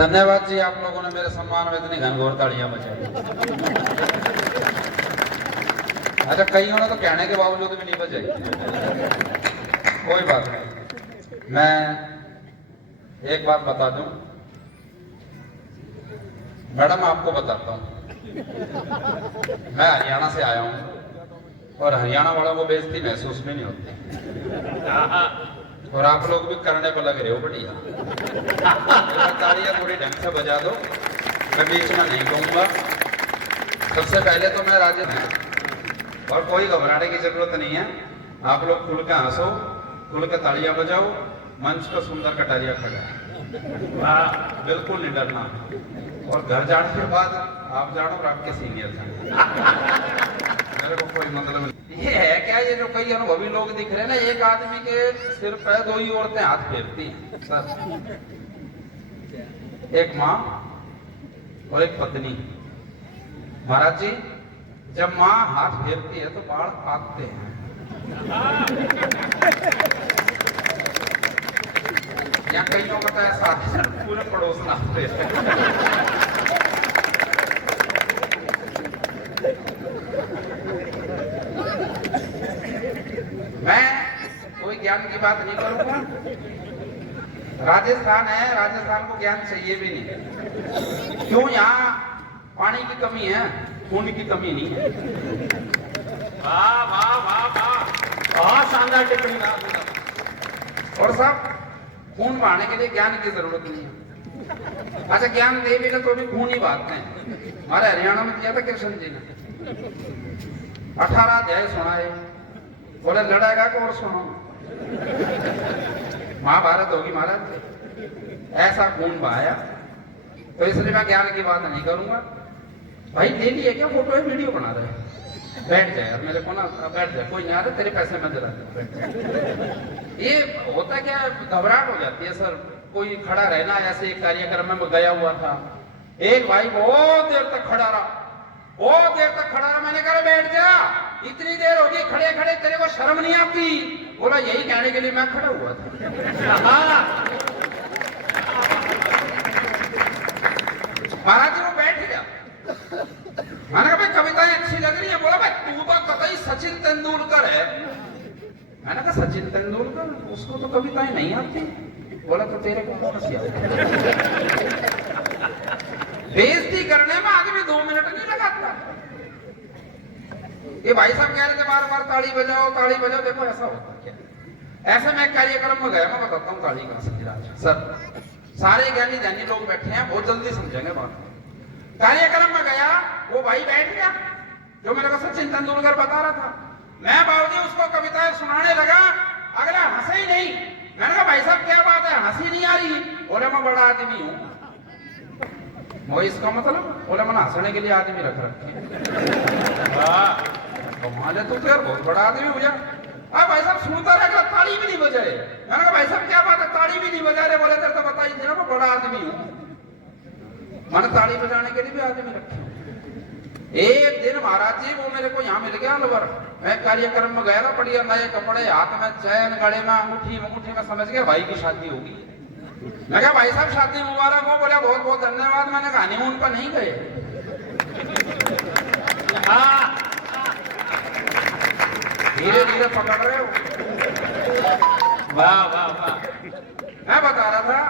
धन्यवाद जी, आप लोगों ने मेरे सम्मान में इतनी घनघोर तालियां बजाई। अच्छा, कईयों ने तो कहने के बावजूद भी नहीं बजाई। कोई बात नहीं, मैं एक बात बता दूं मैडम, आपको बताता हूं। मैं हरियाणा से आया हूं और हरियाणा वालों को बेइज्जती महसूस भी नहीं होती, और आप लोग भी करने को लग रहे हो बढ़िया। तालियां थोड़ी ढंग से बजा दो, मैं बीच में नहीं कहूंगा। सबसे पहले तो मैं राजस्थान, और कोई घबराने की जरूरत नहीं है। आप लोग खुल के हंसो, खुल के तालियां बजाओ, मंच पर सुंदर कटारिया खड़ा है, बिल्कुल नहीं डरना। और घर जाने के बाद आप जानो और आपके सीनियर जानो, मेरे को कोई मतलब नहीं। ये है क्या, ये जो कई अनुभवी लोग दिख रहे हैं ना, एक आदमी के सिर पे दो ही औरतें हाथ फेरती हैं सर, एक माँ और एक पत्नी। महाराज जी, जब माँ हाथ फेरती है तो बाल काटते हैं, या कईयों का तो ऐसा पूरे पड़ोस नाचते हैं। मैं कोई ज्ञान की बात नहीं करूंगा। राजस्थान है, राजस्थान को ज्ञान चाहिए भी नहीं। क्यों, यहाँ पानी की कमी है, खून की कमी नहीं है। वाह वाह वाह वाह, बहुत शानदार टिप्पणी ना। और साहब, खून बहाने के लिए ज्ञान की जरूरत नहीं है। अच्छा, ज्ञान दे भी ना तो भी खून ही बहाते हैं। हमारे हरियाणा में किया था कृष्ण जी ने, 18 अध्याय सुनाए, बोले लड़ेगा को और सुनो, महाभारत होगी महाराज। ऐसा खून बहाया, तो इसलिए मैं ज्ञान की बात नहीं करूंगा। भाई ले लिए क्या फोटो है, वीडियो बना रहे हैं, बैठ जाए यार, मेरे को ना बैठ जाए, कोई नहीं आ रहा, तेरे पैसे मैं दिला दूं। ये होता क्या, घबराहट हो जाती है सर, कोई खड़ा रहना। ऐसे एक कार्यक्रम में मैं गया हुआ था, एक भाई बहुत देर तक खड़ा रहा, बहुत देर तक खड़ा रहा। मैंने कहा बैठ जा, इतनी देर होगी खड़े खड़े, तेरे को शर्म नहीं आती? बोला यही कहने के लिए मैं खड़ा हुआ था। महाराज जी वो बैठ गया। मैंने कहा भाई कविताएं अच्छी लग रही है। बोला भाई तू तो कतई सचिन तेंदुलकर है। मैंने कहा सचिन तेंदुलकर, उसको तो कविताएं नहीं आती। बोला तो तेरे को कौन सी आती? बेइज्जती करने में आदमी 2 मिनट नहीं लगाता। ये भाई साहब कह रहे थे बार बार ताली बजाओ ताली बजाओ। देखो ऐसा होता क्या, ऐसे मैं कार्यक्रम में गया, मैं बताता हूँ ताली कहां से गिरा। सर सारे ज्ञानी ध्यानी लोग बैठे हैं, बहुत जल्दी समझेंगे बात। कार्यक्रम में गया, वो भाई बैठ गया जो मेरे को सचिन तेंदुलकर बता रहा था। मैं बाबूजी उसको कविताएं सुनाने लगा, अगला हंसे ही नहीं। मैंने कहा भाई साहब क्या बात है, हंसी नहीं आ रही? बोले मैं बड़ा आदमी हूं। वो इसका मतलब? बोले मैंने हंसने के लिए आदमी रख रखे। कमाल है, तू तो यार बहुत बड़ा आदमी हो जा। भाई साहब सुनता रहेगा, ताली भी नहीं बजाए। मैंने कहा भाई साहब क्या बात है, ताली भी नहीं बजा रहे? बोले तेरे तो बता ही दिया मैं बड़ा आदमी हूं। मैंने ताली बजाने के लिए भी आदमी रखे। एक दिन महाराज जी वो मेरे को यहाँ मिल गया अलवर, मैं कार्यक्रम में गया था, बढ़िया नए कपड़े, हाथ में चैन, गले में अंगूठी में समझ गया भाई की शादी होगी। मैं कहा भाई साहब शादी मुबारक हो। बोला बहुत बहुत धन्यवाद। मैंने कहा हनीमून पर नहीं गए? धीरे धीरे पकड़ रहे हो। वाह वाह वाह, मैं बता रहा था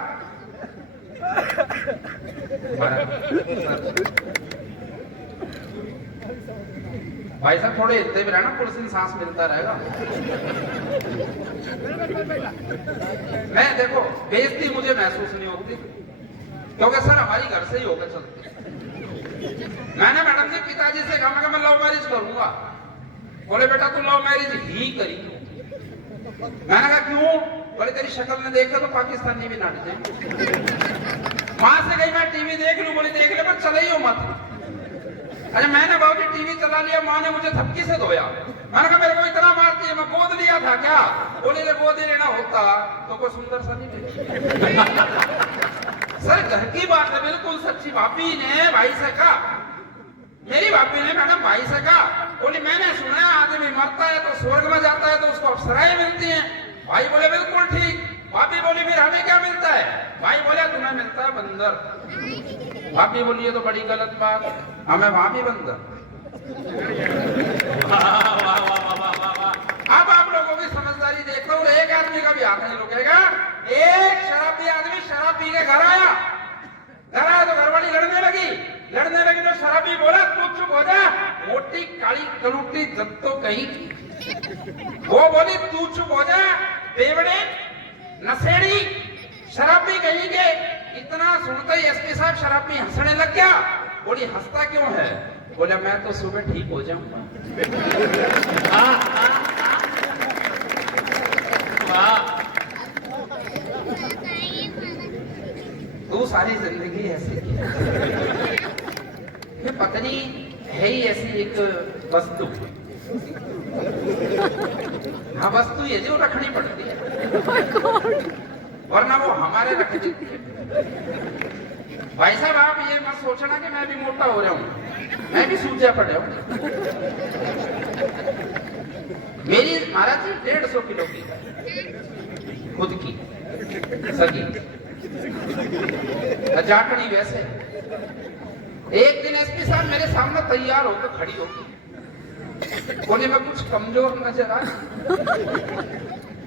भाई साहब थोड़े हिलते भी रहना, कुर्सी सांस मिलता रहेगा। मैं देखो बेइज्जती मुझे महसूस नहीं होती, क्योंकि सर हमारी घर से ही होकर चलती। मैंने मैडम जी पिताजी से कहा मैं लव मैरिज करूंगा। बोले बेटा तू लव मैरिज ही करी। मैंने कहा क्यों? बोले तेरी शक्ल ने देखा तो पाकिस्तानी भी नाट जाए। वहां से गई मैं टीवी देख लूं। बोली देख ले पर चले ही हो मत। अरे मैंने बाबू टीवी चला लिया, माँ ने मुझे धक्की से धोया। मैंने कहा मेरे को इतना मारती है, मैं गोद लिया था क्या? बोले ले गोद लेना होता तो कोई सुंदर सा नहीं। सर घर की बात है, बिल्कुल सच्ची। भाभी ने भाई से कहा, मेरी भाभी ने मैडम भाई से कहा, बोली मैंने सुना आदमी मरता है तो स्वर्ग में जाता है तो उसको अप्सराएं मिलती हैं। भाई बोले बिल्कुल ठीक। भाभी बोली फिर हमें क्या मिलता है? भाई बोले तुम्हें मिलता है बंदर। भाभी बोली ये तो बड़ी गलत बात, हमें भाभी बंदर। अब आप लोगों की समझदारी देख लो, एक आदमी का भी हाथ नहीं रुकेगा। एक शराबी आदमी शराब पी के घर आया तो घरवाली लड़ने लगी तो शराबी बोला तू चुप हो जा, मोटी काली कलूटी जत्तो कहीं। वो बोली तू चुप हो जा, बेवड़े नशेड़ी शराबी कहीं के। इतना सुनते ही एसपी साहब शराबी हंसने लग गया। बोली हंसता क्यों है? बोला मैं तो सुबह ठीक हो जाऊंगा। तू सारी जिंदगी ऐसी ये पत्नी है ही ऐसी एक वस्तु। हाँ वस्तु ये जो रखनी पड़ती है, वरना वो हमारे रख देती है। भाई साहब आप ये मत सोचना कि मैं भी मोटा हो रहा हूँ, मैं भी सूजा पड़ा हूँ। मेरी महाराज जी 150 किलो की है, खुद की सगी जाटनी। वैसे एक दिन एसपी साहब मेरे सामने तैयार होकर खड़ी होगी, बोले मैं कुछ कमजोर नजर आ।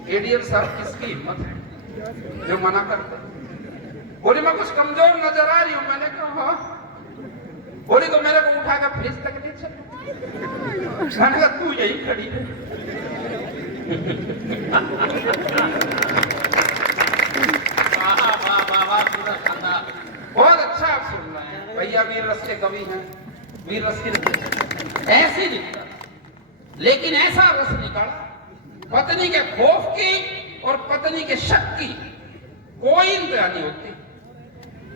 एडीएम साहब किसकी हिम्मत है जो मना करता? बोले मैं कुछ कमजोर नजर आ रही हूँ। मैंने कहा हाँ। बोली तो मेरे को उठाकर फ्रिज तक ले चल। मैंने कहा तू यही खड़ी है। बहुत अच्छा आप सुन रहे हैं भैया, वीर रस के कवि हैं, वीर रस की ऐसे निकला, लेकिन ऐसा रस निकाला पत्नी के खौफ की और पत्नी के शक की कोई इंतहा नहीं होती।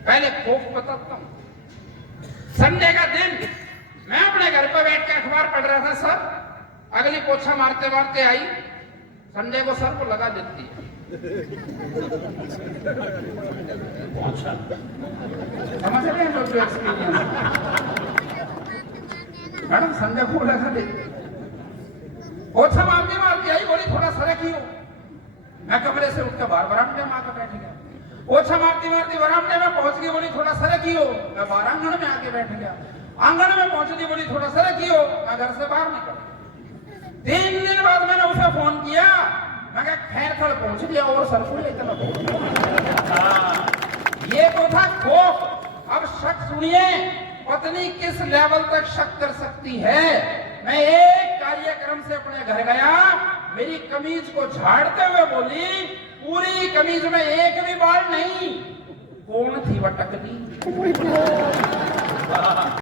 पहले खौफ बताता हूं। संडे का दिन मैं अपने घर पर बैठ के अखबार पढ़ रहा था। सर अगली पोछा मारते मारते आई, संडे को सर को लगा देती है। समझ रहे हैं जो एक्सपीरियंस मैडम, संडे को लगा देती। पोछा मारते मारते आई, बोली थोड़ा सरक ही हो। मैं कमरे से उठकर बाहर बरामदे में आकर बैठ गया। पोछा मारती मारती बरामदे में पहुंच गई, बोली थोड़ा सरक ही हो। मैं बाहर आंगन में आके बैठ गया। आंगन में पहुंचती, बोली थोड़ा सरक ही हो। मैं घर से बाहर निकल। 3 दिन बाद मैंने उसे फोन किया, मैं कहा खैर थल पहुंच गया और सरसों लेकर ये तो था खौफ। अब शक सुनिए, पत्नी किस लेवल तक शक कर सकती है। मैं एक कार्यक्रम से अपने घर गया, मेरी कमीज को झाड़ते हुए बोली पूरी कमीज में एक भी बाल नहीं। कौन थी वह टकली?